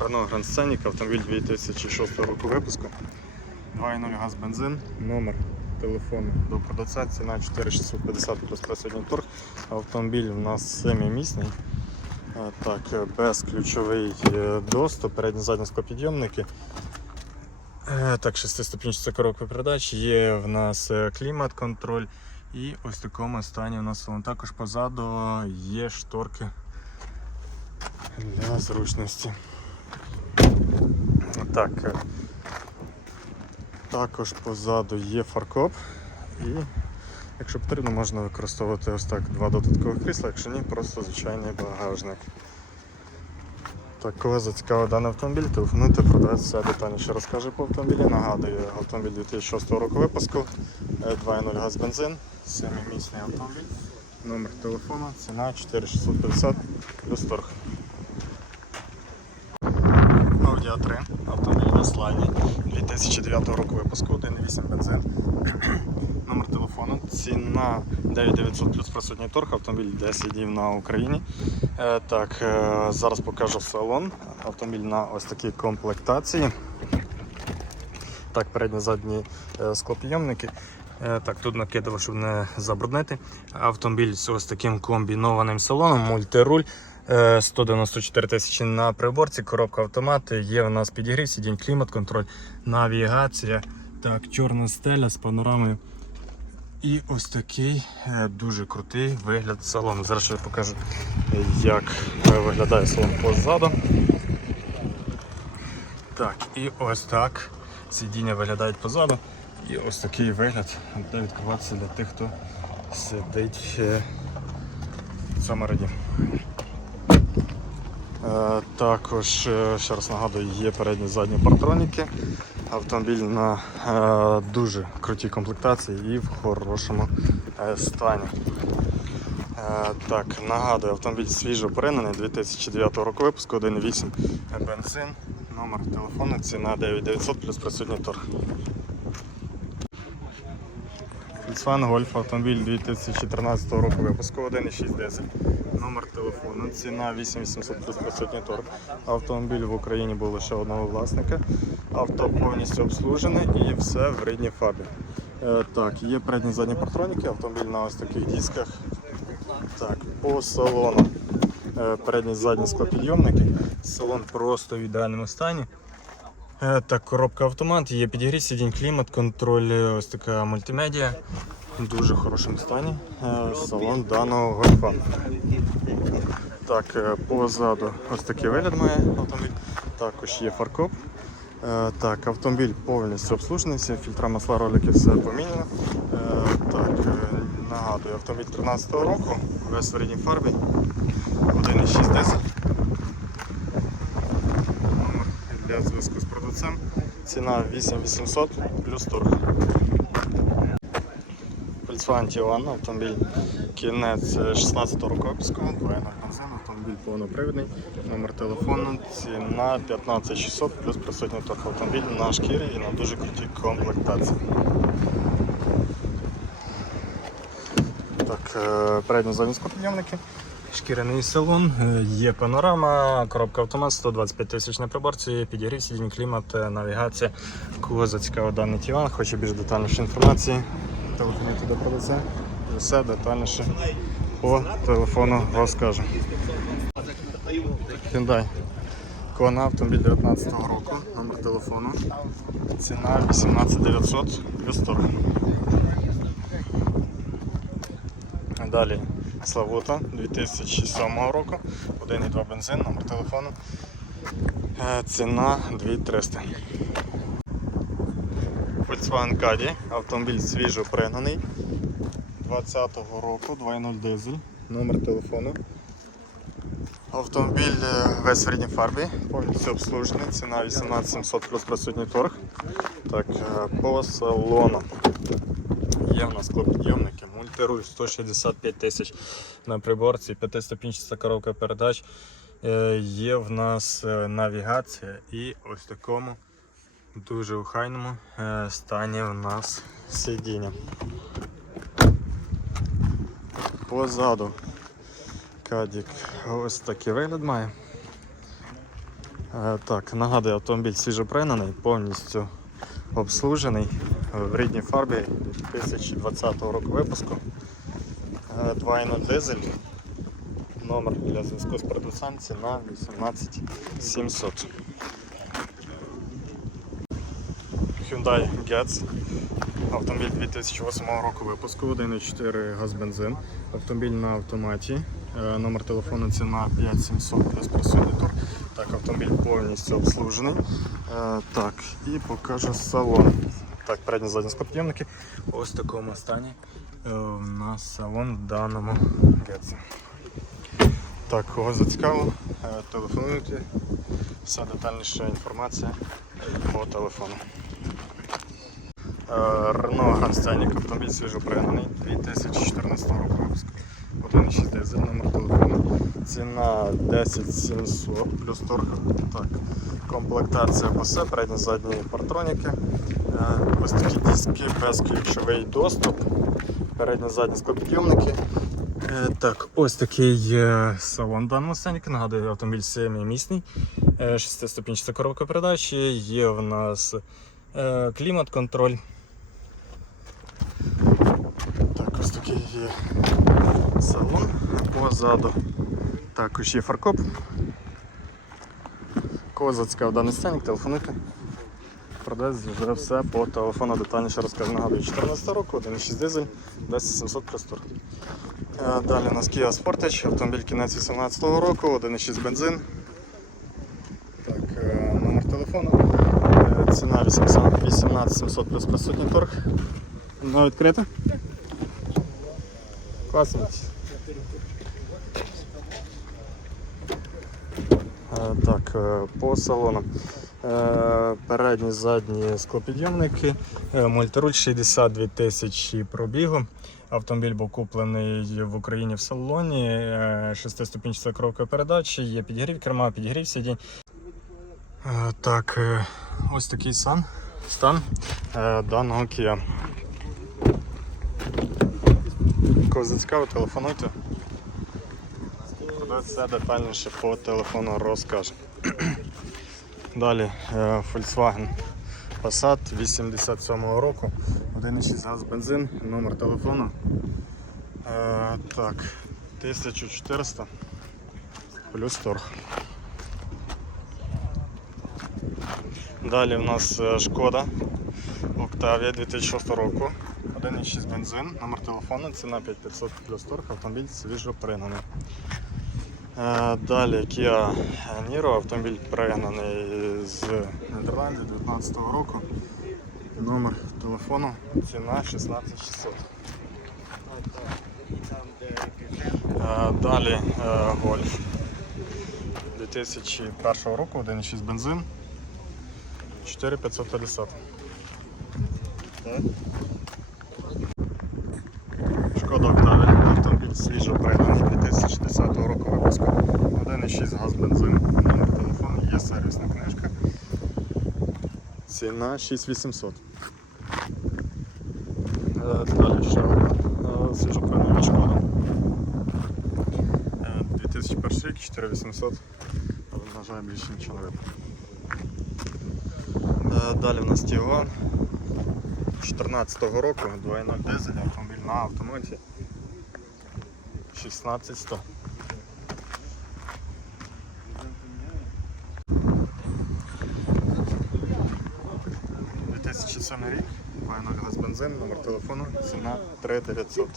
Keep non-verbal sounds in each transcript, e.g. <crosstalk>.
Renault Grand Scenic, автомобіль 2006 року випуску. 2.0 газ бензин, номер телефону до продавця, ціна 4650 плюс присутній торг. Автомобіль у нас 7-місний. Е, Так, е, безключовий е, доступ, передні задні склопідйомники. Так, шестиступінчата коробка передач, є в нас клімат-контроль і ось в такому стані у нас салон. Також позаду є шторки для зручності. Так, е, також позаду є фаркоп і якщо потрібно, можна використовувати ось так два додаткових крісла, якщо ні, просто звичайний багажник. Так, кого зацікавив даний автомобіль, телефонуйте, продавець все детальніше розкаже по автомобілі. Нагадую, автомобіль 2006 року випуску, е, 2.0 газ бензин, 7-місний автомобіль, номер телефону, ціна 4650 плюс торг. Audi A3, автомобіль на слайді, 2009 року випуску, 1.8 бензин. <clears throat> Номер телефону, ціна 9900 плюс присутній торг, автомобіль 10 днів на Україні. Е, Так, е, зараз покажу салон. Автомобіль на ось такій комплектації. Так, передні задні е. Е, Так, тут накидало, щоб не забруднити. Автомобіль з ось таким комбінованим салоном, мультируль. Е, 194 тисячі на приборці, коробка автомат, є у нас підігрів, сидінь, клімат-контроль, навігація. Так, чорна стеля з панорамою. І ось такий е, дуже крутий вигляд салону. Зараз ще покажу, е, як е, виглядає салон позаду. Так, і ось так сидіння виглядають позаду. І ось такий вигляд буде відкриватися для тих, хто сидить е, в. Е, Також, е, ще раз нагадую, є передні задні партроніки. Автомобіль на е, дуже крутій комплектації і в хорошому е, стані. Е, так, нагадую, автомобіль свіжо поринений 2009 року випуску 1.8 бензин. Номер телефону, ціна 9900 плюс присутній торг. Volkswagen Golf автомобіль 2013 року випуску 1.6 дизель. Номер телефону, ціна 8800 плюс присутній торг. Автомобіль в Україні був лише одного власника. Авто повністю обслужене і все в рідній фарбі. Е, так, є передні задні партроніки, автомобіль на ось таких дисках. Так, по салону. Е, передні задні склопідйомники. Салон просто в ідеальному стані. Е, Так, коробка автомат, є підігрів, сидінь, клімат, контроль, е, ось така мультимедіа. В дуже хорошому стані. Е, Салон даного гольфа. Так, позаду ось такий вигляд має автомобіль. Також є фаркоп. Так, автомобіль повністю обслужений, всі фільтра масла ролики все поміняно. Е, Так, нагадую, автомобіль 13 року, весь в рідній фарбі. 1,6 дизель. Номер для зв'язку. Ціна 8800 плюс торг. Volkswagen Tiguan, автомобіль кінець 16 року випуску, 2.0 бензин, автомобіль повнопривідний, номер телефону, ціна 15600 плюс присутній торг автомобіль на шкірі і на дуже крутій комплектації. Так, е, передні задні склопідйомники, шкіряний салон, е, є панорама, коробка автомат, 125 тисяч на приборці, підігрів, сидінь, клімат, е, навігація. Кого зацікавив даний Тіван, хоче більш детальніше інформації, телефонуйте до продавця. Все детальніше по телефону розкажу. Hyundai. Кона автомобіль 19 року, номер телефону. Ціна 18900 плюс торг. Далі Славута 2007 року, 1,2 бензин, номер телефону. Е, Ціна 2300. Volkswagen Caddy, автомобіль свіжо пригнаний 20-го року, 2.0 дизель, номер телефону. Автомобіль е, весь в рідній фарбі, повністю обслужений, ціна 18700 плюс присутній торг. Так, е, по салону. Є в нас склопідйомники, мультируль 165 тисяч на приборці, п'ятиступінчаста коробка передач. Е, Є в нас е, навігація і ось такому дуже охайному е, стані в нас сидіння. Позаду кадік ось такий вигляд має. Так, нагадую, автомобіль свіжопригнаний, повністю обслужений е, в рідній фарбі 2020 року випуску. Е, 2.0 дизель. Номер для зв'язку з продавцем ціна 18700. Hyundai Getz. Автомобіль 2008 року випуску, 1.4 газ бензин. Автомобіль на автоматі. Е, Номер телефону ціна 5700 плюс присутній тур. Так, автомобіль повністю обслужений. Е, Так, і покажу салон. Так, передні задні склопідйомники. Ось в такому стані е, у нас салон в даному Гетсі. Так, кого зацікавило, е, телефонуйте. Вся детальніша інформація по телефону. Е, Grand Scenic, автомобіль свіжопригнаний, 2014 року випуску. 1,6 дизель, номер телефону. Ціна 10700 плюс торг. Так. Комплектація босе, передні задні партроніки. Е, Ось такі диски, безключовий доступ. Передні задні склопідйомники. Е, Так, ось такий е, салон даного сценіка. Нагадую, автомобіль 7-місний. 6-ступінчата коробка передач. Є в нас е, клімат-контроль. Так, ось такий є салон позаду. Також є фаркоп. Кого зацікавив даний сценік, телефонуйте. Продавець вже все по телефону детальніше розкаже. Нагадую, 14 року, 1,6 дизель, 10700 плюс тур. Е, Далі у нас Kia Sportage, автомобіль кінець 18 року, 1,6 бензин. Так, е, номер телефону. Е, Ціна 18700 плюс присутній торг. Воно відкрите? Класно. Е, Е, по салону. Е, Передні, задні склопідйомники, е, мультируль 62 тисячі пробігу. Автомобіль був куплений в Україні в салоні, шестиступінчата коробка передачі, є підігрів керма, підігрів сидінь. Так, ось такий стан е, даного Kia. Кого зацікавить, телефонуйте. Все детальніше по телефону розкаже. <clears throat> Далі е, Volkswagen Passat 87 року, 1,6 газ бензин, номер телефону. Е, так, 1400 плюс торг. Далі в нас е, Шкода Octavia 2006 року. 1,6 бензин, номер телефону, ціна 5500 плюс торг, автомобіль свіжо пригнаний. Е, Далі Kia Niro, автомобіль пригнаний з Нідерландів 2019 року. Номер телефону, ціна 16600. Е, Далі е, Golf 2001 року, 1,6 бензин, 4550. Шкода Octavia, свіжо пригнаний 2010 року випуску. 1,6 газ бензин, номер телефону, є сервісна книжка. Ціна 6800. Е, Далі ще одна свіжо пригнана шкода. Е, 2001 рік, 4800. Але, на жаль, більше нічого не. Е, Далі в нас Тігуан 2014 року, 2.0 дизель, автомобіль на автоматі. 16100. У 2007 рік, 2.0 газ бензин, номер телефону, ціна 3900.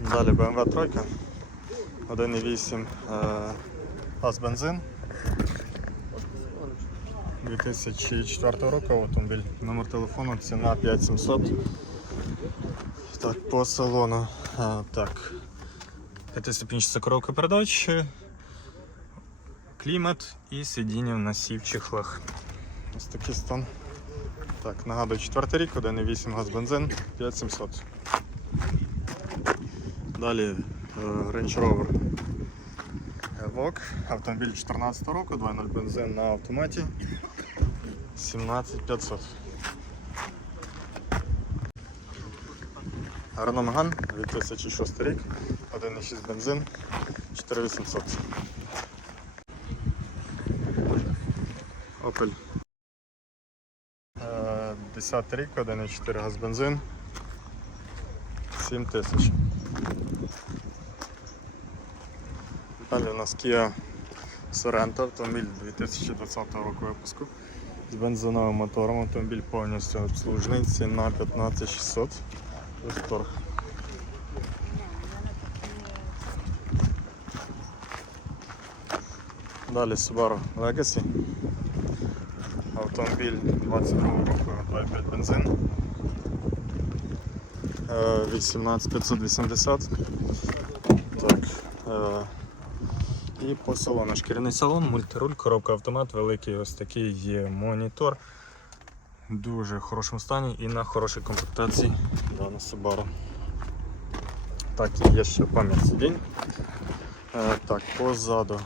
Далі BMW 3, 1.8 е, газ бензин. 2004 року автомобіль. Номер телефону, ціна 5700. Так, по салону. А, так. П'ятиступінчата коробка передач. Клімат і сидіння в нас в чехлах. Ось такий стан. Так, нагадую, четвертий рік, 1,8 газ бензин, 5700. Далі е, Range Rover Evoque, автомобіль 14 року, 2.0 бензин на автоматі. 17500. Renault Megane 2006 рік, 1,6 бензин, 4800. Opel. Е, 10 рік, 1,4 газ бензин. 7 тисяч. Далі у нас Kia Sorento, автомобіль 2020 року випуску. З бензиновим мотором автомобіль повністю обслужений, ціна 15600 плюс торг. Далі Subaru Legacy. Автомобіль 22 року, 2,5 бензин. Е, 18580. Так. е, І по салону шкіряний салон, мультируль, коробка автомат, великий ось такий є монітор. Дуже хорошому стані і на хорошій комплектації дана Subaru. Так, є ще пам'ять сидінь. Е, так, позаду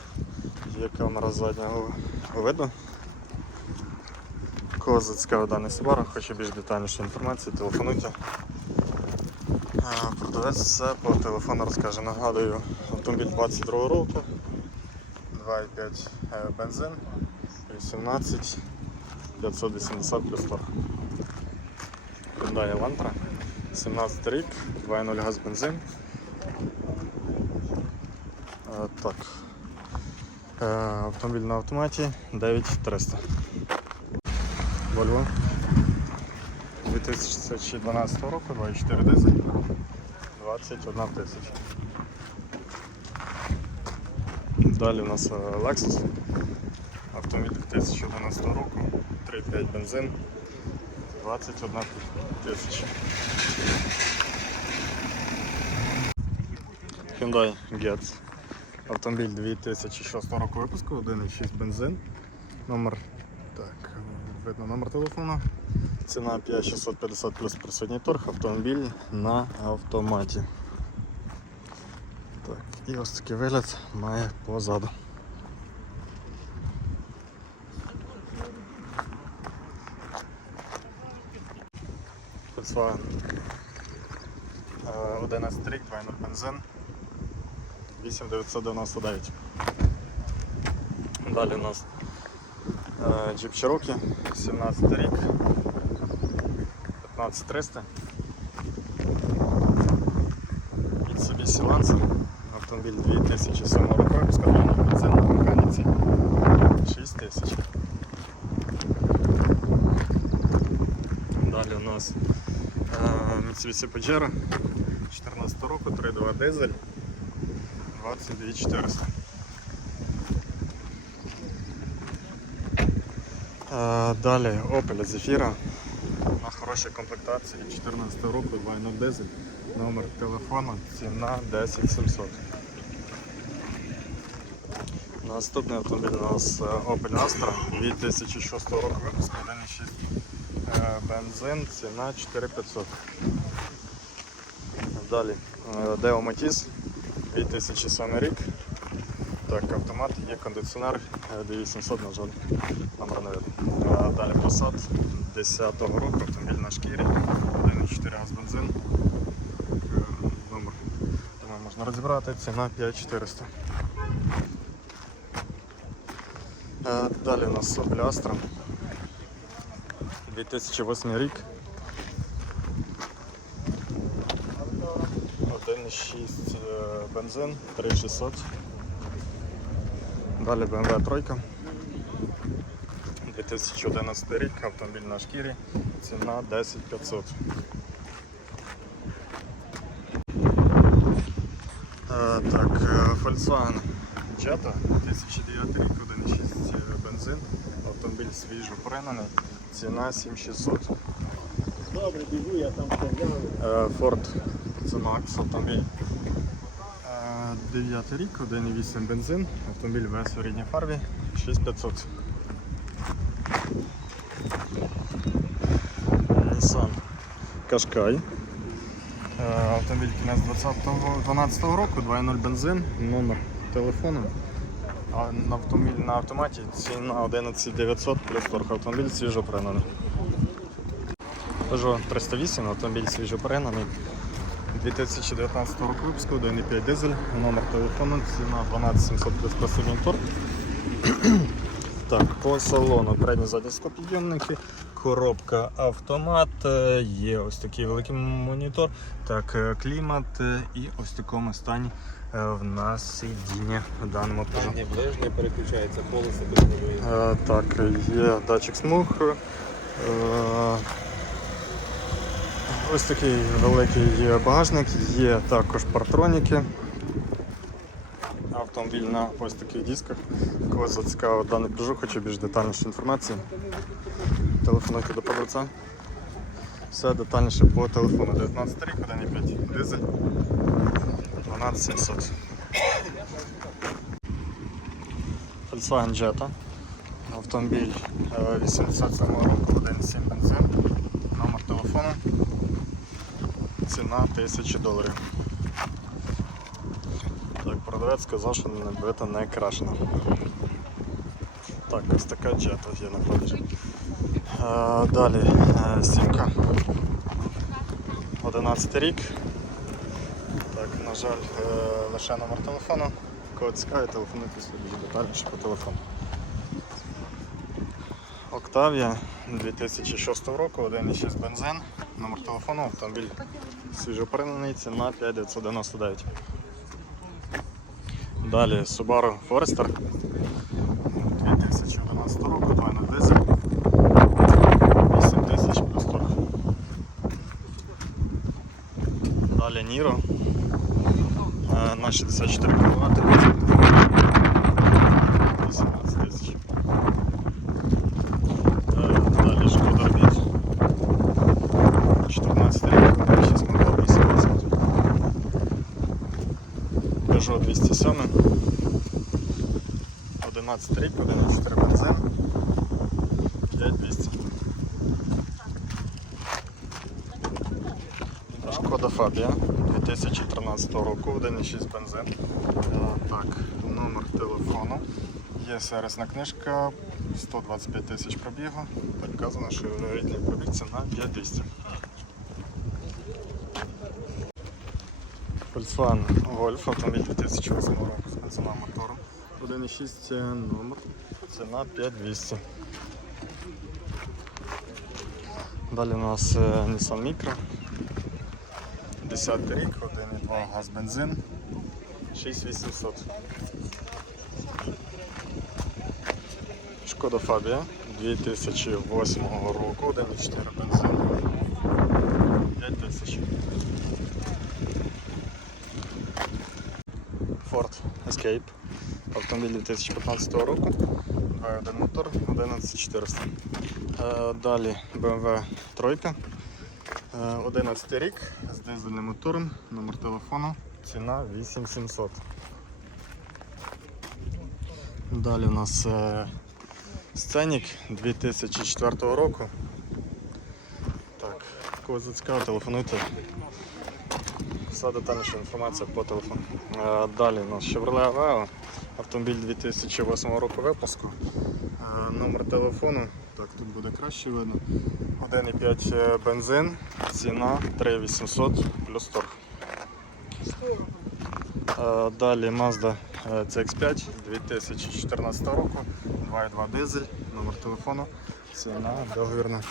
є камера заднього виду. Кого зацікавив даний Subaru, хоче більш детальнішу інформацію, телефонуйте. Е, Продавець все по телефону розкаже. Нагадую, автомобіль 22 року, 2,5 е, бензин, 18 580 плюс торг. Hyundai Elantra, 17 рік, 2,0 газ бензин. Е, Так. Е, Автомобіль на автоматі 9300. Volvo. 2012 року, 24 дизель, 21 тисяча. Далі у нас е, Lexus. Автомобіль 2011 року, 3,5 бензин, 21 тисяча. Hyundai Getz. Автомобіль 2006 року випуску, 1,6 бензин. Номер так, видно номер телефону. Ціна 5650 плюс присутній торг, автомобіль на автоматі. Так, і ось такий вигляд має позаду. Volkswagen. Е, 11 рік, 2.0 бензин. 8999. Далі у нас е, Jeep Cherokee, 17 рік, 15300. Mitsubishi Lancer, автомобіль 2007 року, випуску, бензин на механіці 6000. Далі у нас Mitsubishi Pajero 14 року, 3.2 дизель. 22 400. Е, Далі Opel Zafira на хорошій комплектації 14 року, 2.0 дизель, номер телефону, ціна 10 700. Наступний автомобіль у нас е, Opel Astra 2006 року випуску 1.6 е, бензин, ціна 4500. Далі е, Deo Matiz 2007 рік. Так, автомат, є кондиціонер, е, 2800, на жаль, номер не видно. А Далі Passat 10-го року, автомобіль на шкірі, 1,4 газ бензин. Е, Номер думаю, можна розібрати, ціна 5400. Е, Далі у нас Astra. 2008 рік. 1,6 е, бензин, 3600. Далі BMW 3. 2011 рік, автомобіль на шкірі, ціна 10500. Е, Так, е, Volkswagen Jetta 2009 рік, 1,6 бензин, автомобіль свіжо пригнаний, ціна 7600. Добре, бігу, я там. Е, Ford C-Max автомобіль. 9 рік, 1,8 бензин, автомобіль весь у рідній фарбі, 6500. Nissan Qashqai. Е, Автомобіль кінець 20-го- 12 року, 2.0 бензин, номер телефону. На автомобіль на автоматі ціна 11900 плюс торг автомобіль свіжо пригнаний. Peugeot 308, автомобіль свіжо пригнаний, 2019 року випуску, 1,5 дизель, номер телефону, ціна 12700 плюс пасивний торг. Так, по салону передні задні склопідйомники, коробка автомат, е, є ось такий великий монітор, так, е, клімат е, і ось в такому стані в нас сидіння в даному. Заднє ближнє переключається, підготує. Е, Так, є датчик смуг. Е, Ось такий великий багажник, є також партроніки. Автомобіль на ось таких дисках. Кого зацікавив даний Peugeot, хоче більш детальніше інформації. Телефонуйте до продавця. Все детальніше по телефону. 19 рік, 1,5 дизель, 12700. Volkswagen Jetta. Автомобіль е, 87 року, 1,7 бензин, номер телефону, ціна 1000 доларів. Так, продавець сказав, що не бита не крашена. Так, ось така джета є на продажі. Е, Далі е, сімка. 11 рік. Так, на жаль, е, лише номер телефону. Кого цікавить, телефонуйте собі детальніше по телефону. Октавія 2006 року, 1,6 бензин, номер телефону, автомобіль свіжопринений, ціна 5999. Далі Subaru Forester 2011 року, 2.0 дизель, 8 тисяч плюс торг. Далі Niro е, на 64 кВт, 18 тисяч. Е, Далі Шкода Орбіт. 14 рік, 6 мотор, 18. Peugeot 207. 11 рік, 1,4 бензин. 5200. Шкода Фабія 2013 року, 1,6 бензин. Е, Так, номер телефону. Є сервісна книжка, 125 тисяч пробігу. Так вказано, що рідний пробіг ціна 5200. Volkswagen Golf, автомобіль 2008 року з бензином мотором. 1,6 номер, ціна 5200. Далі у нас е, Nissan Micra. 10 рік, 1,2 газ бензин, 6800. Шкода Фабія 2008 року, 1,4 бензин, 5000. Ford Escape. Автомобіль 2015 року. 2.1 мотор, 11400. Е, Далі BMW 3. Е, 11 рік з дизельним мотором, номер телефону, ціна 8700. Далі у нас е, сценік 2004 року. Так, кого зацікавив, телефонуйте. Вся детальніша інформація по телефону. Е, Далі у нас Chevrolet Aveo, автомобіль 2008 року випуску. Е, Номер телефону, так, тут буде краще видно. 1,5 бензин, ціна 3800 плюс торг. Е, Далі Mazda е, CX5 2014 року, 2,2 дизель, номер телефону, ціна договірна